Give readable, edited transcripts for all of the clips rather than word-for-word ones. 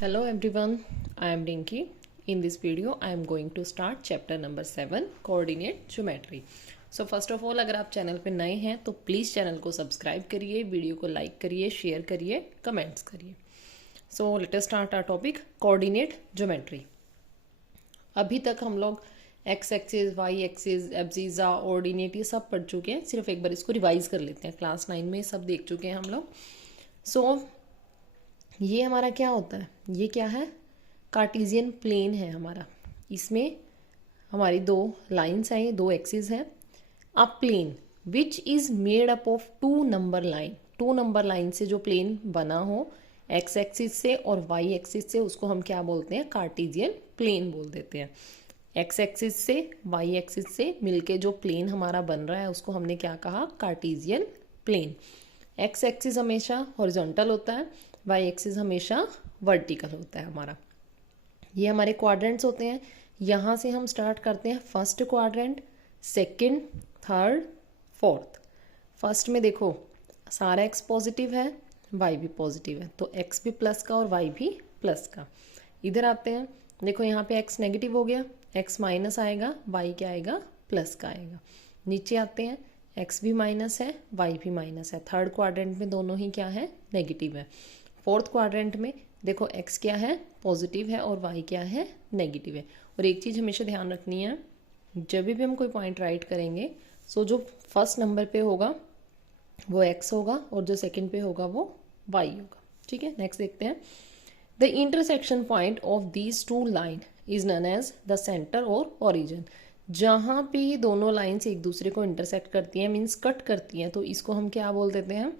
Hello everyone, I am Dinky. In this video, I am going to start chapter number 7, Coordinate Geometry. So first of all, अगर आप channel पे नए हैं तो please channel को subscribe करिए, video को लाइक करिए, शेयर करिए, कमेंट्स करिए. So let us start our topic coordinate geometry. अभी तक हम लोग x axis, y axis, abscissa, ordinate ये सब पढ़ चुके हैं. सिर्फ एक बार इसको रिवाइज कर लेते हैं. क्लास 9 में सब देख चुके हैं हम लोग. सो ये हमारा क्या होता है, ये क्या है, कार्टेशियन प्लेन है हमारा. इसमें हमारी दो लाइंस हैं, दो एक्सिस हैं. A plane which is made up of two number line. Two number line से जो प्लेन बना हो एक्स एक्सिस से और वाई एक्सिस से, उसको हम क्या बोलते हैं, कार्टेशियन प्लेन बोल देते हैं. एक्स एक्सिस से वाई एक्सिस से मिलके जो प्लेन हमारा बन रहा है उसको हमने क्या कहा, कार्टेशियन प्लेन. एक्स एक्सिस हमेशा हॉरिजॉन्टल होता है, वाई एक्सिस हमेशा वर्टिकल होता है हमारा. ये हमारे क्वाड्रेंट्स होते हैं. यहाँ से हम स्टार्ट करते हैं first quadrant, second, third, fourth. First में देखो सारा एक्स पॉजिटिव है, वाई भी पॉजिटिव है, तो एक्स भी प्लस का और वाई भी प्लस का. इधर आते हैं, देखो यहाँ पे एक्स नेगेटिव हो गया, एक्स माइनस आएगा, वाई क्या आएगा, प्लस का आएगा. नीचे आते हैं, एक्स भी माइनस है, वाई भी माइनस है. थर्ड क्वाड्रेंट में दोनों ही क्या है, नेगेटिव है. फोर्थ क्वाड्रेंट में देखो एक्स क्या है, पॉजिटिव है, और वाई क्या है, नेगेटिव है. और एक चीज़ हमेशा ध्यान रखनी है, जब भी हम कोई पॉइंट राइट करेंगे सो जो फर्स्ट नंबर पे होगा वो एक्स होगा और जो सेकंड पे होगा वो वाई होगा. ठीक है, नेक्स्ट देखते हैं. The intersection point of these two line is known as the centre और ओरिजिन. जहाँ पे ये दोनों लाइन्स एक दूसरे को इंटरसेक्ट करती हैं, मीन्स कट करती हैं, तो इसको हम क्या बोल देते हैं,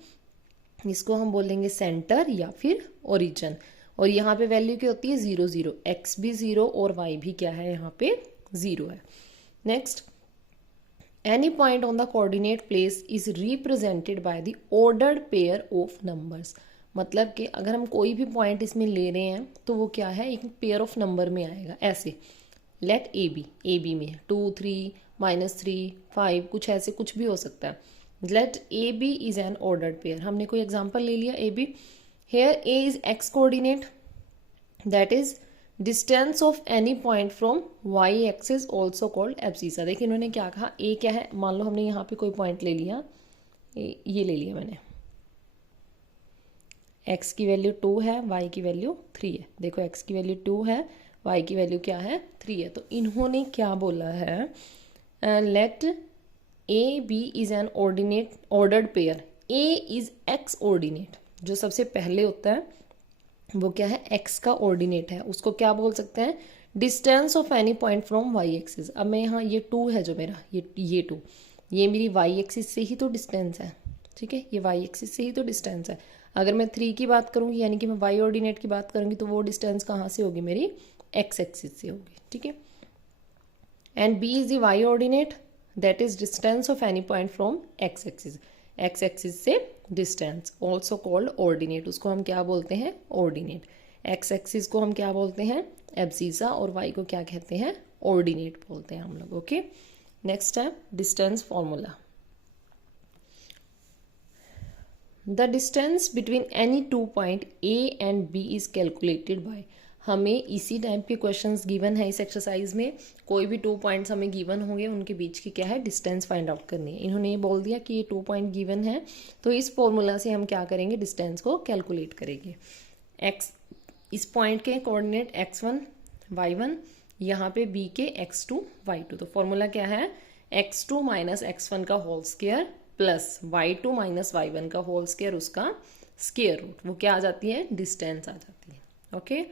इसको हम बोलेंगे सेंटर या फिर ओरिजिन. और यहाँ पे वैल्यू क्या होती है, 0 0. एक्स भी 0 और वाई भी क्या है, यहाँ पे 0 है. Next, any point on the coordinate place is represented by the ordered pair of numbers. मतलब कि अगर हम कोई भी पॉइंट इसमें ले रहे हैं तो वो क्या है, एक पेयर ऑफ नंबर में आएगा. ऐसे लेट ए बी में 2 3 -3 5 कुछ ऐसे कुछ भी हो सकता है. Let A B is an ordered pair. हमने कोई एग्जाम्पल ले लिया A B. Here A is x coordinate, that is distance of any point from y axis also called abscissa. देखिए इन्होंने क्या कहा, ए क्या है, मान लो हमने यहाँ पे कोई पॉइंट ले लिया, ये ले लिया मैंने, एक्स की वैल्यू 2 है, वाई की वैल्यू 3 है. देखो एक्स की वैल्यू 2 है, वाई की वैल्यू क्या है, 3 है. तो इन्होंने क्या बोला है, let A B is an ordinate ordered pair. A is x ordinate, जो सबसे पहले होता है वो क्या है, एक्स का ऑर्डिनेट है. उसको क्या बोल सकते हैं, distance of any point from y axis. अब मैं यहाँ ये 2 है जो मेरा, ये 2, ये मेरी वाई एक्सिस से ही तो डिस्टेंस है. ठीक है, ये वाई एक्सिस से ही तो डिस्टेंस है. अगर मैं 3 की बात करूँगी, यानी कि मैं वाई ऑर्डिनेट की बात करूँगी, तो वो डिस्टेंस कहाँ से होगी, मेरी एक्स एक्सिस से होगी. ठीक है, and B is the y ordinate, that is distance of any point from x axis. X axis से डिस्टेंस ऑल्सो कॉल्ड ऑर्डिनेट, उसको हम क्या बोलते हैं, ऑर्डिनेट. एक्स एक्सिस को हम क्या बोलते हैं, एब्सीसा, और वाई को क्या कहते हैं, ऑर्डिनेट बोलते हैं हम लोग. ओके, नेक्स्ट है distance formula. The distance between any two point A and B is calculated by. हमें इसी टाइप के क्वेश्चंस गिवन है इस एक्सरसाइज में. कोई भी 2 पॉइंट्स हमें गिवन होंगे, उनके बीच की क्या है, डिस्टेंस फाइंड आउट करनी है. इन्होंने ये बोल दिया कि ये 2 पॉइंट गिवन है, तो इस फॉर्मूला से हम क्या करेंगे, डिस्टेंस को कैलकुलेट करेंगे. एक्स, इस पॉइंट के कोऑर्डिनेट x1 y1, यहाँ पे b के x2 y2. तो फॉर्मूला क्या है, x2 माइनस x1 का whole square plus y2 minus y1 का होल स्क्वायर, उसका स्क्वायर रूट. वो क्या आ जाती है, डिस्टेंस आ जाती है. ओके,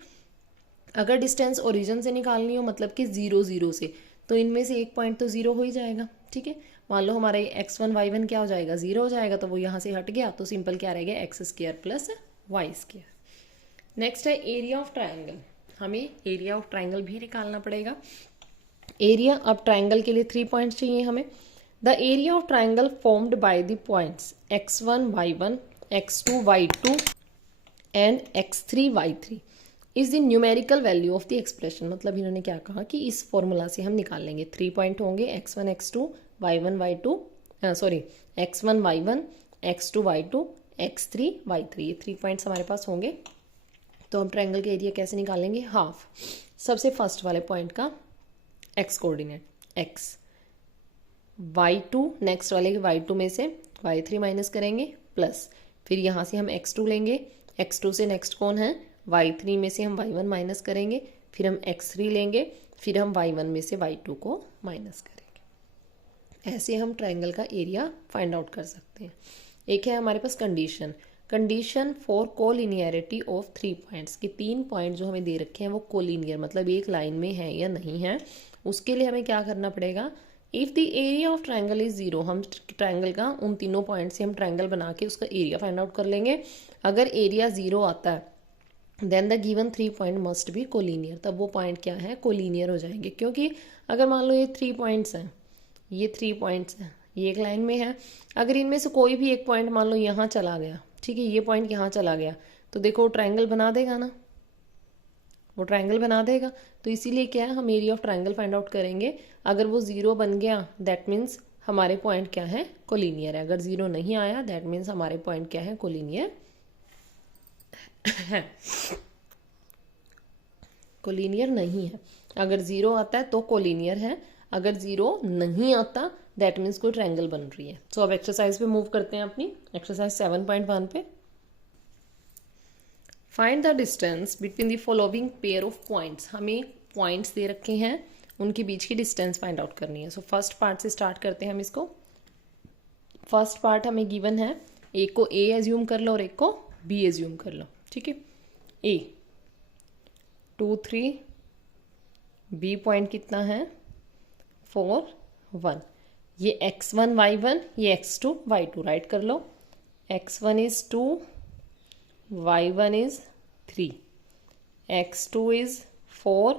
अगर डिस्टेंस ओरिजिन से निकालनी हो, मतलब कि 0 0 से, तो इनमें से एक पॉइंट तो 0 हो ही जाएगा. ठीक है, मान लो हमारा x1 y1 क्या हो जाएगा, 0 हो जाएगा, तो वो यहाँ से हट गया, तो सिंपल क्या रहेगा, x square plus y square. Next है एरिया ऑफ ट्राइंगल. हमें एरिया ऑफ ट्राइंगल भी निकालना पड़ेगा. एरिया ऑफ ट्राइंगल के लिए 3 पॉइंट्स चाहिए हमें. The area of triangle formed by the points x1 y1, x2 y2 and x3 y3 is the numerical value of the expression. मतलब इन्होंने क्या कहा कि इस फॉर्मूला से हम निकाल लेंगे. 3 पॉइंट होंगे, x1 x2 y1 y2, sorry x1 y1 x2 y2 x3 y3, ये 3 पॉइंट्स हमारे पास होंगे. तो हम ट्रायंगल का एरिया कैसे निकालेंगे, हाफ। सबसे फर्स्ट वाले पॉइंट का x coordinate x, y2 next वाले y2 में से y3 माइनस करेंगे प्लस, फिर यहाँ से हम x2 लेंगे, x2 से नेक्स्ट कौन है y3 में से हम y1 माइनस करेंगे, फिर हम x3 लेंगे, फिर हम y1 में से y2 को माइनस करेंगे। ऐसे हम ट्रायंगल का एरिया फाइंड आउट कर सकते हैं। एक है हमारे पास condition for collinearity of 3 points, कि 3 पॉइंट जो हमें दे रखे हैं वो कोलिनियर मतलब एक लाइन में है या नहीं है। उसके लिए हमें क्या करना पड़ेगा, if the area of triangle is zero, हम ट्रायंगल का उन तीनों पॉइंट से हम ट्रायंगल बना के उसका एरिया फाइंड आउट कर लेंगे। अगर एरिया जीरो आता है then the given 3 point must be collinear, तब वो पॉइंट क्या है, कोलिनियर हो जाएंगे। क्योंकि अगर मान लो ये 3 पॉइंट्स हैं, ये 3 पॉइंट्स हैं, ये एक लाइन में है, अगर इनमें से कोई भी एक पॉइंट मान लो यहाँ चला गया, ठीक है, ये पॉइंट यहाँ चला गया, तो देखो वो ट्रायंगल बना देगा ना, वो ट्रायंगल बना देगा। तो इसीलिए क्या है, हम area of triangle find out करेंगे। अगर वो जीरो बन गया दैट मीन्स हमारे पॉइंट क्या है, कोलिनियर है। अगर जीरो नहीं आया दैट मीन्स हमारे पॉइंट क्या है, कोलिनियर है, कोलिनियर नहीं है। अगर जीरो आता है तो कोलिनियर है, अगर जीरो नहीं आता दैट मीन्स कोई ट्रायंगल बन रही है। सो अब एक्सरसाइज पे मूव करते हैं, अपनी एक्सरसाइज 7.1 पे। Find the distance between the following pair of points, हमें पॉइंट्स दे रखे हैं, उनके बीच की डिस्टेंस फाइंड आउट करनी है। सो फर्स्ट पार्ट से स्टार्ट करते हैं हम इसको। फर्स्ट पार्ट हमें गिवन है, एक को ए एज्यूम कर लो और एक को बी एज्यूम कर लो, ठीक है। ए 2 3, बी पॉइंट कितना है 4 1, ये x1 y1, ये x2 y2 राइट कर लो। x1 is 2, y1 is 3, x2 is 4,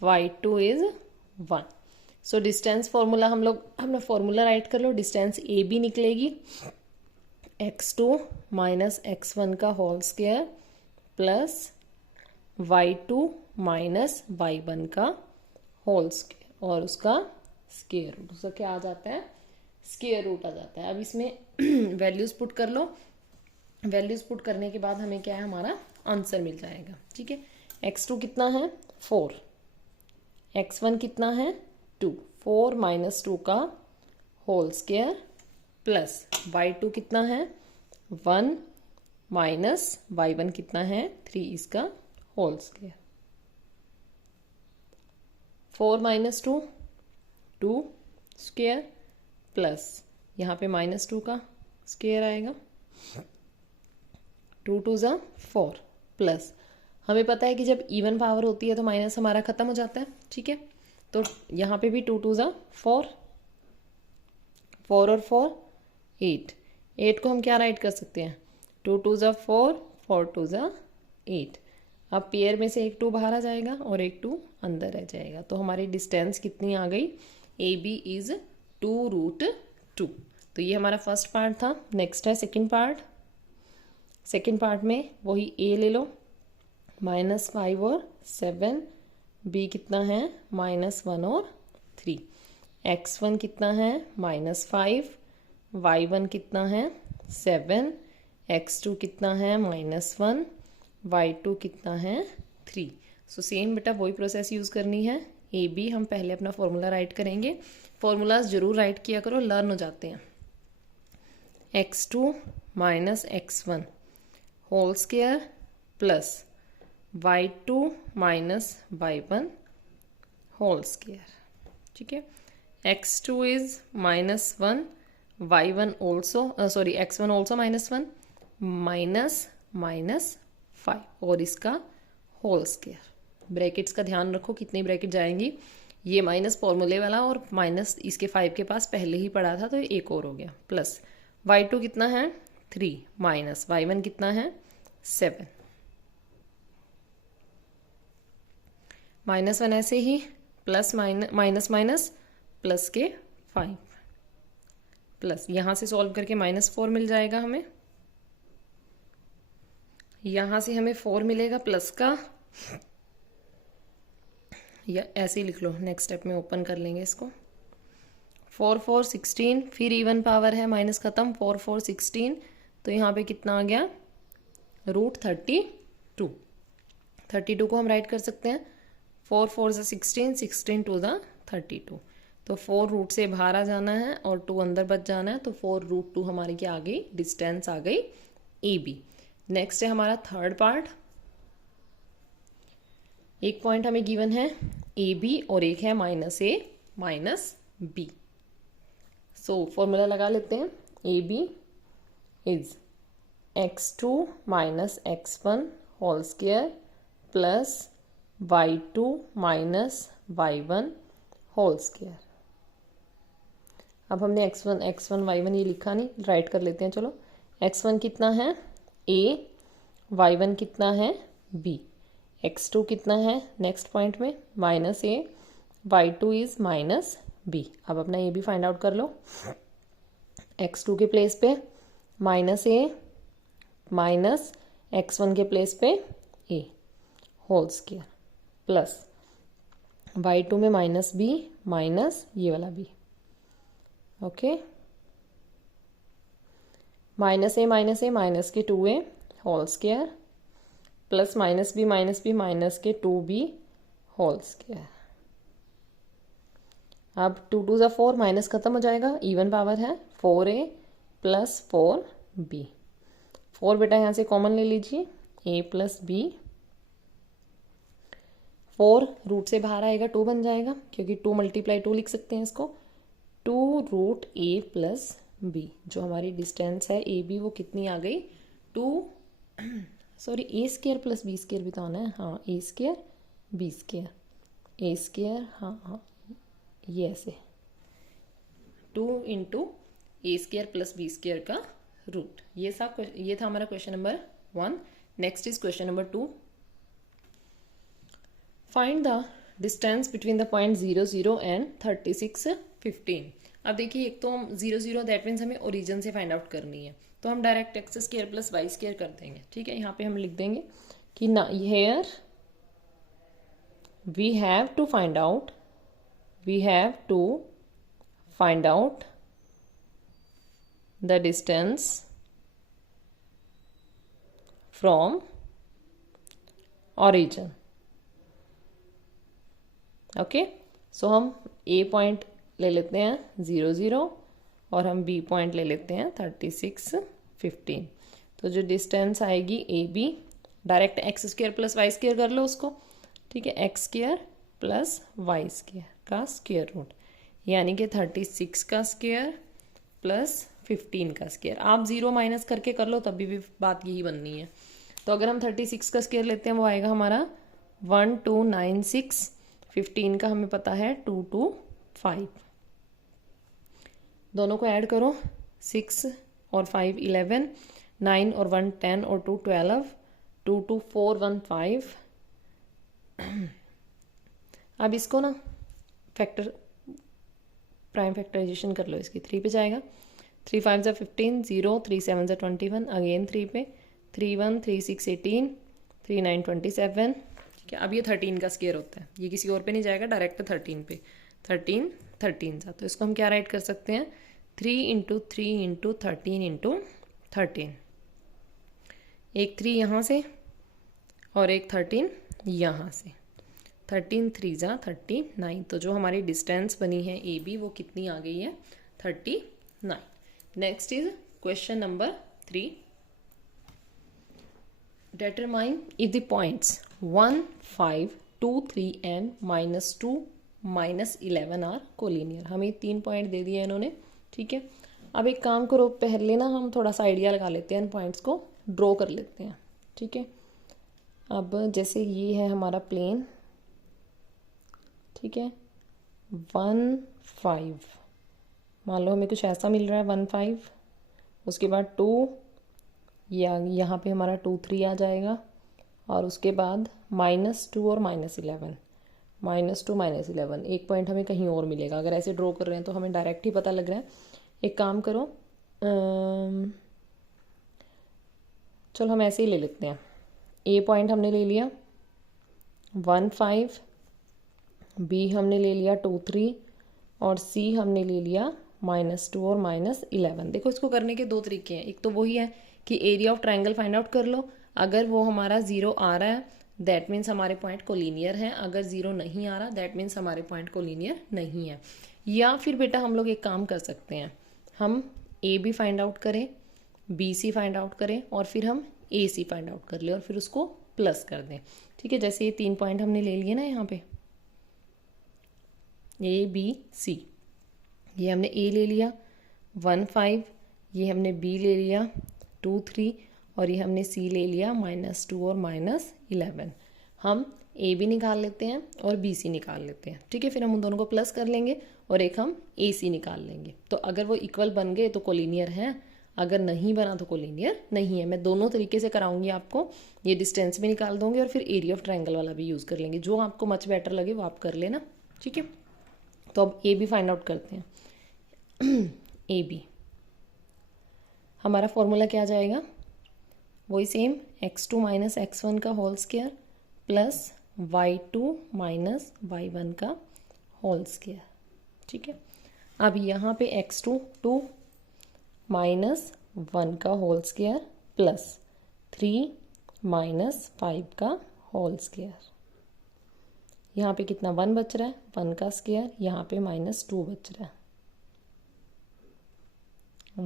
y2 is 1। So distance formula हम लोग अपना फॉर्मूला राइट कर लो। डिस्टेंस ए बी निकलेगी x2 माइनस x1 का whole square plus y2 minus y1 का होल स्क्वायर और उसका स्क्वायर रूट, उसका क्या आ जाता है, स्क्वायर रूट आ जाता है। अब इसमें वैल्यूज पुट कर लो, वैल्यूज पुट करने के बाद हमें क्या है, हमारा आंसर मिल जाएगा, ठीक है। x2 कितना है 4, x1 कितना है 2, 4 माइनस 2 का होल स्क्वायर प्लस y2 कितना है 1 माइनस y1 कितना है 3, इसका whole square. 4 minus 2 2 square plus यहाँ पे माइनस 2 का स्क्वायर आएगा, 2 2 ज़ा 4 प्लस, हमें पता है कि जब इवन पावर होती है तो माइनस हमारा खत्म हो जाता है, ठीक है। तो यहाँ पे भी 2 2 ज़ा 4, 4 और 4 8, 8 को हम क्या राइट कर सकते हैं, 2 2 ज़ा 4, 4 2 ज़ा 8। अब पेयर में से एक 2 बाहर आ जाएगा और एक 2 अंदर रह जाएगा, तो हमारी डिस्टेंस कितनी आ गई, ए बी इज 2√2। तो ये हमारा फर्स्ट पार्ट था। नेक्स्ट है सेकंड पार्ट। सेकंड पार्ट में वही ए ले लो -5 और 7, बी कितना है -1 और 3, x1 कितना है -5, y1 कितना है 7, x2 कितना है -1, y2 कितना है 3। सो सेम बेटा वही प्रोसेस यूज़ करनी है। ए बी हम पहले अपना फॉर्मूला राइट करेंगे, फॉर्मूलाज जरूर राइट किया करो, लर्न हो जाते हैं। x2 minus x1 whole square plus y2 minus y1 whole square, ठीक है। x2 is -1, y1 also sorry x1 also -1 minus -5 और इसका होल स्क्वायर। ब्रैकेट्स का ध्यान रखो कितनी ब्रैकेट जाएंगी, ये माइनस फॉर्मूले वाला और माइनस इसके 5 के पास पहले ही पड़ा था तो एक और हो गया, प्लस y2 कितना है 3 माइनस y1 कितना है 7, -1 ऐसे ही प्लस माइनस माइनस प्लस के 5 प्लस यहाँ से सॉल्व करके -4 मिल जाएगा हमें, यहाँ से हमें 4 मिलेगा प्लस का, या ऐसे ही लिख लो, नेक्स्ट स्टेप में ओपन कर लेंगे इसको। 4 4 16, फिर इवन पावर है माइनस खत्म, 4 4 16, तो यहाँ पे कितना आ गया √32। 32 को हम राइट कर सकते हैं 4 4 ज़ा 16, 16 2 ज़ा 32। तो 4 रूट से बाहर आ जाना है और 2 अंदर बच जाना है, तो 4 रूट 2 हमारी क्या आ गई, डिस्टेंस आ गई ए बी। नेक्स्ट है हमारा थर्ड पार्ट। एक पॉइंट हमें गिवन है ए बी और एक है minus A minus B. So formula लगा लेते हैं। A B is x2 minus x1 whole square plus y2 minus y1 whole square. अब हमने x1 y1 ये लिखा नहीं, राइट कर लेते हैं। चलो x1 कितना है a, y1 कितना है b, x2 कितना है नेक्स्ट पॉइंट में minus A, y2 is minus B. अब अपना ये भी फाइंड आउट कर लो। x2 के प्लेस पे माइनस ए माइनस x1 के प्लेस पे a whole square plus y2 में माइनस बी माइनस ये वाला B. Okay, minus A minus के 2a whole square plus minus B minus के 2b होल स्क्वायर। अब 2 2 ज़ा 4, माइनस खत्म हो जाएगा, इवन पावर है 4a प्लस 4b। 4 बेटा यहाँ से कॉमन ले लीजिए, a प्लस बी। 4 रूट से बाहर आएगा 2 बन जाएगा, क्योंकि 2 मल्टीप्लाई 2 लिख सकते हैं इसको। 2 रूट a प्लस b, जो हमारी डिस्टेंस है ए बी वो कितनी आ गई 2 सॉरी ए स्क्वायर प्लस बी स्क्वायर भी तो आना है, हाँ ए स्क्वायर बी स्क्वायर, ए स्क्वायर हाँ ये ऐसे 2 इंटू ए स्क्वायर प्लस बी स्क्वायर का रूट। ये था हमारा question number 1। Next is question number 2। Find the distance between the point 0 0 and 36 15। अब देखिए, एक तो हम 0 0 दैट मीन्स हमें ओरिजिन से फाइंड आउट करनी है, तो हम direct x square plus y square कर देंगे। ठीक है, यहाँ पे हम लिख देंगे कि ना here we have to find out the distance from origin. Okay, so हम ए पॉइंट ले लेते हैं 0 0 और हम बी पॉइंट ले लेते हैं 36 15। तो जो डिस्टेंस आएगी A B, direct x square plus y square कर लो उसको। ठीक है, x square plus y square का स्क्वायर रूट, यानी कि 36 का स्क्वायर प्लस 15 का स्क्वायर। आप 0 माइनस करके कर लो तभी भी बात यही बननी है। तो अगर हम 36 का स्क्वायर लेते हैं वो आएगा हमारा 1296। 15 का हमें पता है 225। दोनों को ऐड करो, 6 और 5 11, 9 और 1 10 और 2 12, 2 2 4 1 5। अब इसको ना प्राइम फैक्टराइजेशन कर लो, इसकी 3 पे जाएगा। 3 5 ज़ा 15, 0 3 7 ज़ा 21, अगेन 3 पे, 3 1 3 6 18, 3 9 27। ठीक है, अब ये 13 का स्क्वायर होता है, ये किसी और पे नहीं जाएगा, डायरेक्ट 13 पे। 13 सा, तो इसको हम क्या राइट कर सकते हैं 3 इंटू 3 इंटू 13 इंटू 13। एक 3 यहाँ से और एक 13 यहाँ से, 13 3 ज़ा 39। तो जो हमारी डिस्टेंस बनी है ए बी वो कितनी आ गई है 39। Next is question number 3। Determine if the points 1 5 2 3 and -2 -11 are collinear। हमें 3 पॉइंट दे दिए इन्होंने। ठीक है, अब एक काम करो, पहले ना हम थोड़ा सा आइडिया लगा लेते हैं, इन पॉइंट्स को ड्रॉ कर लेते हैं। ठीक है, अब जैसे ये है हमारा प्लेन। ठीक है, 1 5 मान लो हमें कुछ ऐसा मिल रहा है 1 5, उसके बाद 2 या यहाँ पे हमारा 2 3 आ जाएगा, और उसके बाद -2 और -11, -2 -11। एक पॉइंट हमें कहीं और मिलेगा। अगर ऐसे ड्रॉ कर रहे हैं तो हमें डायरेक्ट ही पता लग रहा है। एक काम करो, चलो हम ऐसे ही ले लेते हैं। ए पॉइंट हमने ले लिया 1 5, बी हमने ले लिया 2 3 और सी हमने ले लिया -2 और -11। देखो, इसको करने के 2 तरीके हैं। एक तो वही है कि area of triangle find out कर लो। अगर वो हमारा 0 आ रहा है दैट मीन्स हमारे पॉइंट कोलिनियर है। अगर 0 नहीं आ रहा दैट मीन्स हमारे पॉइंट कोलिनियर नहीं है। या फिर बेटा हम लोग एक काम कर सकते हैं, हम ए बी फाइंड आउट करें, बी सी फाइंड आउट करें और फिर हम ए सी फाइंड आउट कर लें और फिर उसको प्लस कर दें। ठीक है, जैसे ये 3 पॉइंट हमने ले लिए ना यहाँ पे ए बी सी, ये हमने ए ले लिया 1 5, ये हमने बी ले लिया 2 3 और ये हमने सी ले लिया -2 और -11। हम ए बी निकाल लेते हैं और बी सी निकाल लेते हैं। ठीक है, फिर हम उन दोनों को प्लस कर लेंगे और एक हम ए सी निकाल लेंगे। तो अगर वो इक्वल बन गए तो कोलिनियर है, अगर नहीं बना तो कोलिनियर नहीं है। मैं दोनों तरीके से कराऊंगी आपको, ये डिस्टेंस भी निकाल दूंगी और फिर एरिया ऑफ ट्रायंगल वाला भी यूज़ कर लेंगे। जो आपको मच बेटर लगे वो आप कर लेना। ठीक है, तो अब ए बी फाइंड आउट करते हैं। ए बी हमारा फॉर्मूला क्या आ जाएगा, वही सेम x2 माइनस x1 का whole square plus y2 minus y1 का होल स्क्वायर। ठीक है, अब यहाँ पे x2 2 माइनस 1 का होल स्क्वायर प्लस 3 माइनस 5 का होल स्क्वायर। यहाँ पे कितना 1 बच रहा है, 1 का स्क्वायर, यहाँ पे -2 बच रहा है।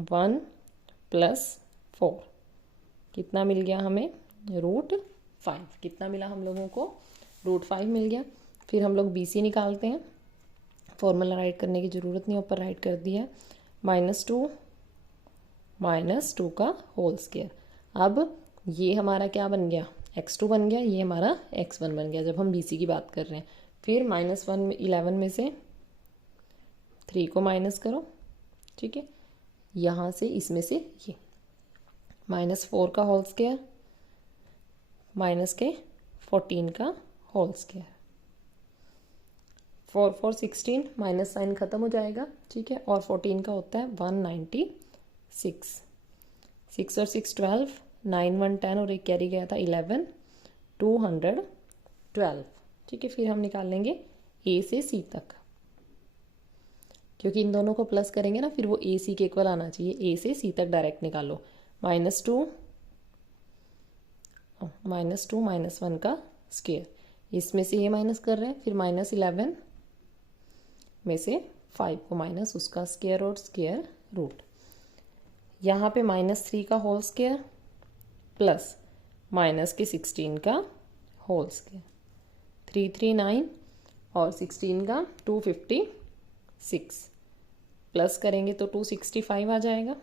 1 प्लस 4 कितना मिल गया हमें, √5। कितना मिला हम लोगों को, √5 मिल गया। फिर हम लोग BC निकालते हैं, फॉर्मूला राइट करने की ज़रूरत नहीं, ऊपर राइट कर दिया -2 -2 का होल स्क्वायर। अब ये हमारा क्या बन गया, x2 बन गया, ये हमारा x1 बन गया जब हम BC की बात कर रहे हैं। फिर -11 में से 3 को माइनस करो। ठीक है, यहाँ से इसमें से ये -4 का होल स्क्वायर माइनस के 14 का होल स्क्वायर। 4 4 16, माइनस साइन खत्म हो जाएगा। ठीक है, और 14 का होता है 196। 6 और 6 12, 9 1 10 और एक कैरी गया था 11, 212। ठीक है, फिर हम निकाल लेंगे ए से सी तक, क्योंकि इन दोनों को प्लस करेंगे ना फिर वो ए सी के इक्वल आना चाहिए। ए से सी तक डायरेक्ट निकालो, -2 -1 का स्क्वायर, इसमें से ये माइनस कर रहे हैं, फिर -11 में से 5 को माइनस उसका स्क्वायर और स्क्वायर रूट। यहाँ पे -3 का होल स्क्वायर प्लस -16 का होल स्क्वायर, 339 और 16 का 256, प्लस करेंगे तो 265 आ जाएगा।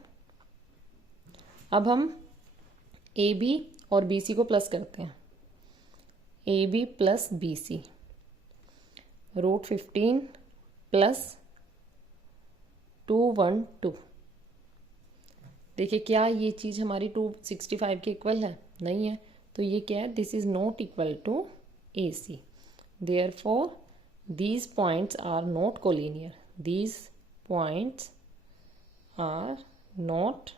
अब हम ए बी और बी सी को प्लस करते हैं, A B plus B C, √15 plus 212। देखिए क्या ये चीज़ हमारी 265 के इक्वल है, नहीं है, तो ये क्या है, this is not equal to A C, therefore these points are not collinear, these points are not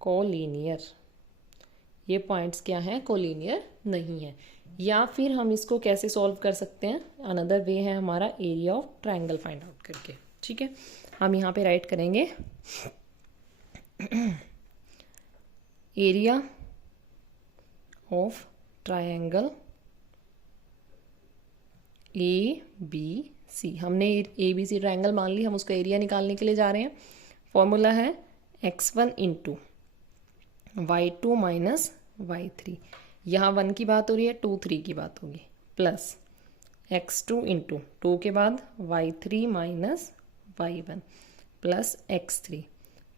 collinear। ये पॉइंट्स क्या हैं, कोलिनियर नहीं है। या फिर हम इसको कैसे सॉल्व कर सकते हैं, अनदर वे है हमारा area of triangle find out करके। ठीक है, हम यहाँ पे राइट करेंगे एरिया ऑफ ट्रायंगल ABC। हमने ABC ट्रायंगल मान ली, हम उसका एरिया निकालने के लिए जा रहे हैं। फॉर्मूला है x1 into y2 minus y3, यहाँ 1 की बात हो रही है, 2 3 की बात होगी, प्लस x2 इंटू 2 के बाद y3 minus y1 plus x3,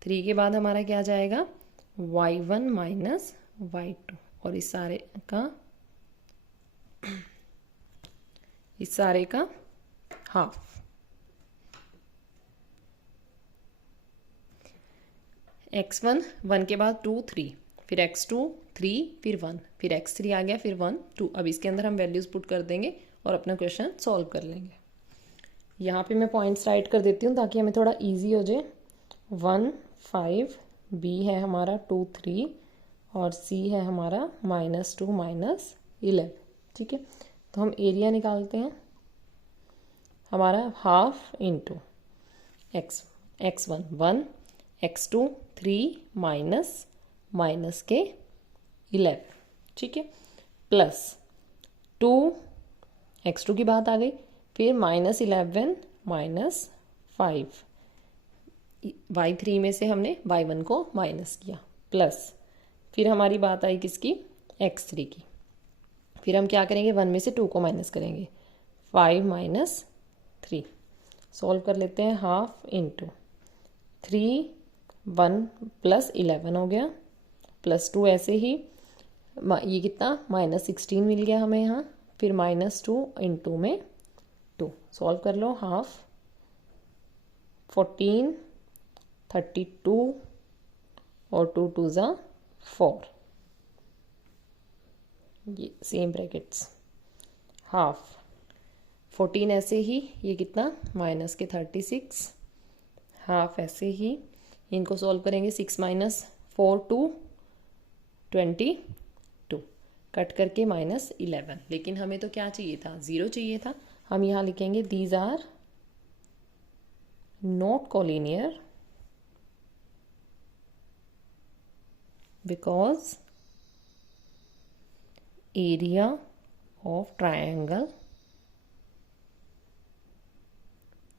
3 के बाद हमारा क्या आ जाएगा y1 माइनस y2 और इस सारे का हाफ। x1 1 के बाद 2 3, फिर x2 3, फिर 1, फिर x3 आ गया, फिर 1 2। अब इसके अंदर हम वैल्यूज पुट कर देंगे और अपना क्वेश्चन सॉल्व कर लेंगे। यहाँ पे मैं पॉइंट्स राइट कर देती हूँ ताकि हमें थोड़ा इजी हो जाए। 1 5, b है हमारा 2 3 और c है हमारा -2 -11। ठीक है, तो हम एरिया निकालते हैं, हमारा half into x1 1, x2 3 minus के 11। ठीक है, प्लस x2 की बात आ गई। फिर -11 -5, y3 में से हमने y1 को माइनस किया, प्लस फिर हमारी बात आई किसकी, x3 की। फिर हम क्या करेंगे, 1 में से 2 को माइनस करेंगे, 5 - 3। सॉल्व कर लेते हैं, हाफ इंटू 3, 1 + 11 हो गया, +2 ऐसे ही, ये कितना -16 मिल गया हमें यहाँ। फिर -2 इंटू में 2, सॉल्व कर लो, हाफ 14, 32 और 2 2 ज़ा 4, ये सेम ब्रैकेट्स, हाफ 14 ऐसे ही, ये कितना -36, हाफ ऐसे ही, इनको सॉल्व करेंगे, 6 - 4 2 22, कट करके -11। लेकिन हमें तो क्या चाहिए था, 0 चाहिए था। हम यहाँ लिखेंगे these are not collinear because area of triangle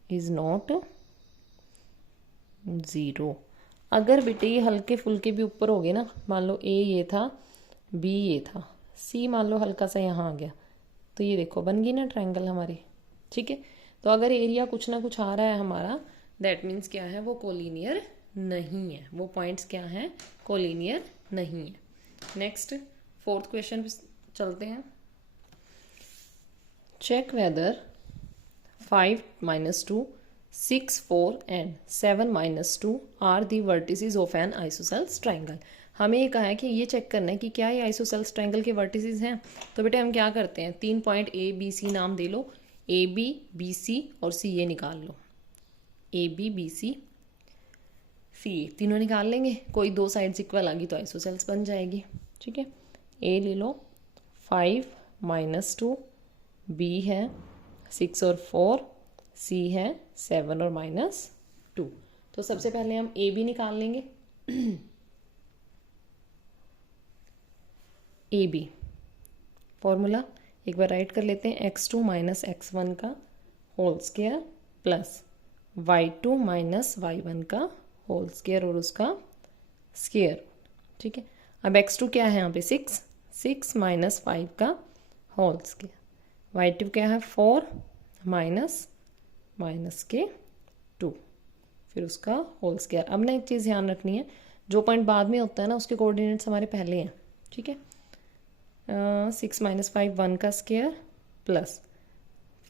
is not 0। अगर बेटे ये हल्के फुल्के भी ऊपर हो गए ना, मान लो ए ये था, बी ये था, सी मान लो हल्का सा यहाँ आ गया, तो ये देखो बन गई ना ट्रायंगल हमारी। ठीक है, तो अगर एरिया कुछ ना कुछ आ रहा है हमारा, दैट मीन्स क्या है, वो कोलिनियर नहीं है, वो पॉइंट्स क्या हैं, कोलिनियर नहीं है। नेक्स्ट 4th क्वेश्चन पे चलते हैं। Check whether 5 - 2, 6 4 and 7 - 2 are the vertices of an isosceles triangle. हमें ये कहा है कि ये चेक करना है कि क्या ये आइसोसेल्स ट्राइंगल के वर्टिसेस हैं। तो बेटे हम क्या करते हैं, 3 पॉइंट ए बी सी नाम दे लो, ए बी बी सी और सी ए निकाल लो, ए बी बी सी सी ए, तीनों निकाल लेंगे, कोई 2 साइड्स इक्वल आ गई तो आइसोसेल्स बन जाएगी। ठीक है, ए ले लो 5 - 2, बी है 6 और 4, सी है 7 और -2। तो सबसे पहले हम ए बी निकाल लेंगे। ए बी फॉर्मूला एक बार राइट कर लेते हैं, x2 - x1 का whole square plus y2 - y1 का होल स्क्वायर और उसका स्क्वायर। ठीक है, अब x2 क्या है यहाँ पे 6 - 5 का होल स्क्वायर, y2 क्या है 4 माइनस के 2, फिर उसका होल स्क्वायर। अब ना एक चीज़ ध्यान रखनी है, जो पॉइंट बाद में होता है ना उसके कोऑर्डिनेट्स हमारे पहले हैं। ठीक है, 6 - 5 1 का स्क्वायर प्लस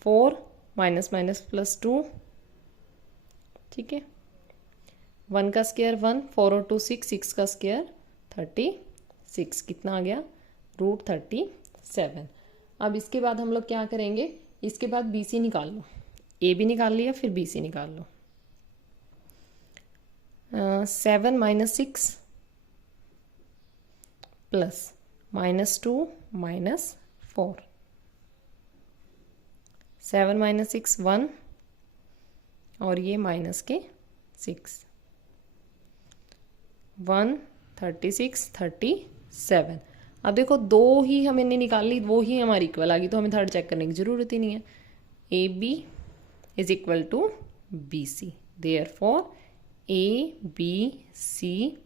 4 - +2। ठीक है, 1 का स्क्वायर 1, 4 और 2 6, 6 का स्क्वायर 36, कितना आ गया √37। अब इसके बाद हम लोग क्या करेंगे, इसके बाद बी सी निकाल लो, ए भी निकाल लिया, फिर बी सी निकाल लो। 7 - 6 प्लस -2 -4, 7 - 6 1 और ये माइनस के 6, 1 36 37। अब देखो 2 ही हमने निकाल ली, वो ही हमारी इक्वल आ गई, तो हमें थर्ड चेक करने की जरूरत ही नहीं है। A B is equal to B C, therefore A B C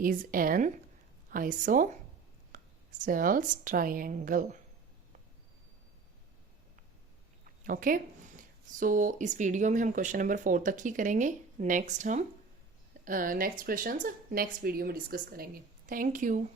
is an isosceles triangle. Okay, so इस वीडियो में हम क्वेश्चन नंबर 4 तक ही करेंगे। नेक्स्ट हम नेक्स्ट क्वेश्चंस नेक्स्ट वीडियो में डिस्कस करेंगे। Thank you.